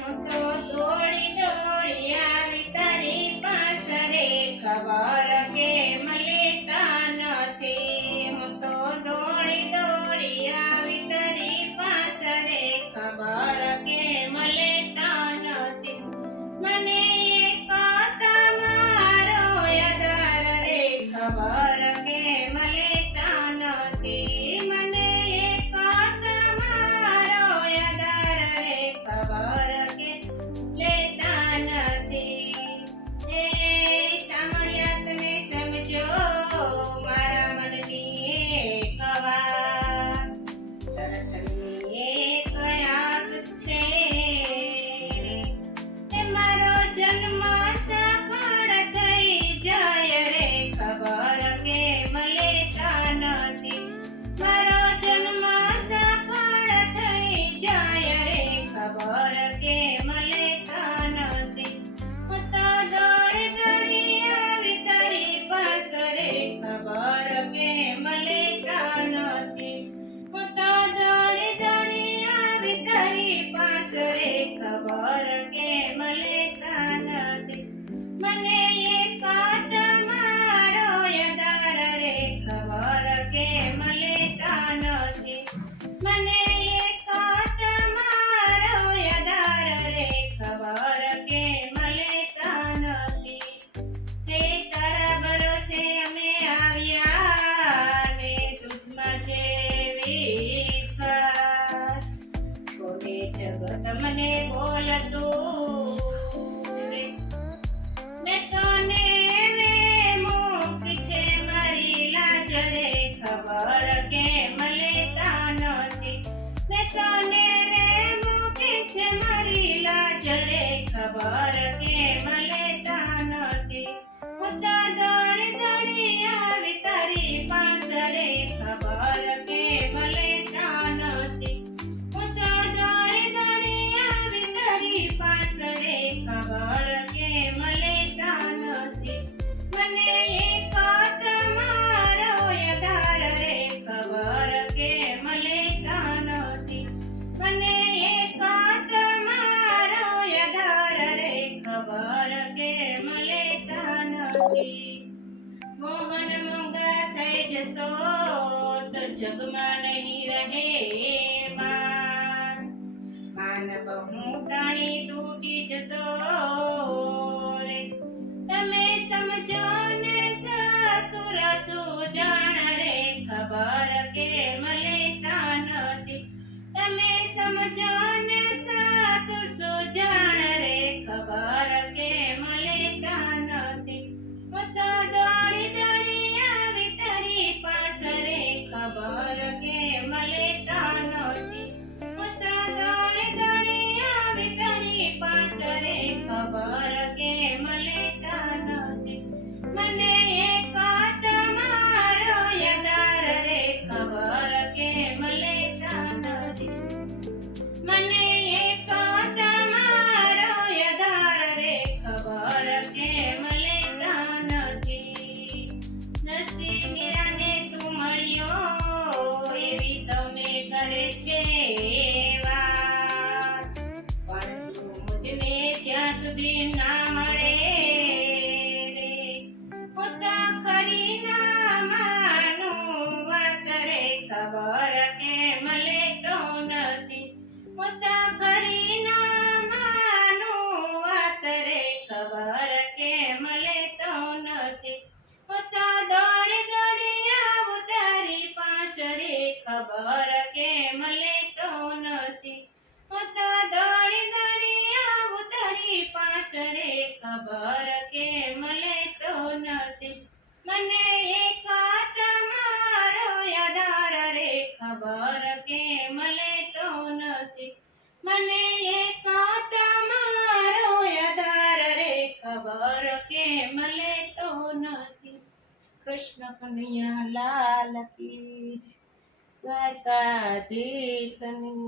હું તો દોડી દોડી આવી તારી પાસે રે, ખબર કેમ લેતા નથી. હું તો દોડી દોડી આવી તારી પાસે રે, ખબર કેમ લેતા નથી. મને એક તમારો આધાર રે, ખબર કેમ લેતા નથી. મને એક તમારો આધાર રે, ખબર કેમ લેતા નથી. એ સાંભળ્યા તમે સમજો મારા મનની એક વાત, દર્શનની એક આસ છે. એ મારો જન્મ સફળ થઈ જાય રે, ખબર કેમ લેતા નથી. મારો જન્મ સફળ થઈ જાય રે, ખબર કેમ લેતા નથી. હું તો દોડી દોડી આવી તારી પાસે રે, ખબર કેમ લેતા નથી. હું તો દોડી દોડી આવી તારી પાસે રે, ખબર કેમ લેતા નથી. મને એક તમારો આધાર રે, ખબર કેમ લેતા નથી. મને એક તમારો આધાર રે, ખબર કેમ લેતા નથી. તે તારા ભરોસે અમે આવ્યા ને તુજમાં છે વિશ્વાસ. છોડે જગત મને બોલતું રે, મેં તને વે મૂકી છે મારી લાજ રે, ખબર કેમ લેતા નથી. મેં તને વે મૂકી છે મારી લાજ રે, ખબર કેમ લેતા નથી. હું તો દોડી દોડી આવી તારી પાસે રે, ખબર કેમ લેતા નથી. હું તો દોડી દોડી આવી તારી પાસે રે, ખબર કેમ લેતા નથી. મને એક તમારો આધાર રે, ખબર કેમ લેતા નથી. મને એક તમારો આધાર રે, ખબર કેમ લેતા નથી. મોહન મોંઘા થઈ જશો તો જગમાં નહીં રહે માન. માન બહુ ટાણી તૂટી જશો રે, તમે સમજો ને ચતુર સુજાણ રે, ખબર કેમ લેતા નથી. તમે સમજો ને ચતુર સુજાણ રે, ખબર કેમ લેતા નથી. હું તો દોડી દોડી આવી તારી પાસે રે, ખબર કેમ લેતા નથી. હું તો દોડી દોડી આવી તારી પાસે રે, ખબર કેમ લેતા નથી. મને એક તમારો આધાર રે, ખબર કેમ લેતા નથી. મને એક તમારો આધાર રે, ખબર કેમ લેતા નથી. નરસિંહ રાને તું મળ્યો એવી સૌને કરે છે વાત, પણ તું મુજને જ્યાં સુધી ના મળે રે, હું તો ખરી ના માનું વાત રે, ખબર કેમ લેતો નથી. હું તો ખરી ના માનું વાત રે, ખબર કેમ લેતો નથી. હું તો દોડી દોડી આવું તારી પાસે રે, ખબર કેમ લેતો નથી. હું તો દોડી દોડી આવું તારી પાસે રે, ખબર કેમ લેતો નથી. મને એક તમારો આધાર રે, ખબર કેમ લેતો નથી. મને એક તમારો આધાર રે, ખબર કેમ લેતો નથી. કૃષ્ણ કનૈયા લાલ કી જય, દ્વારકાધીશની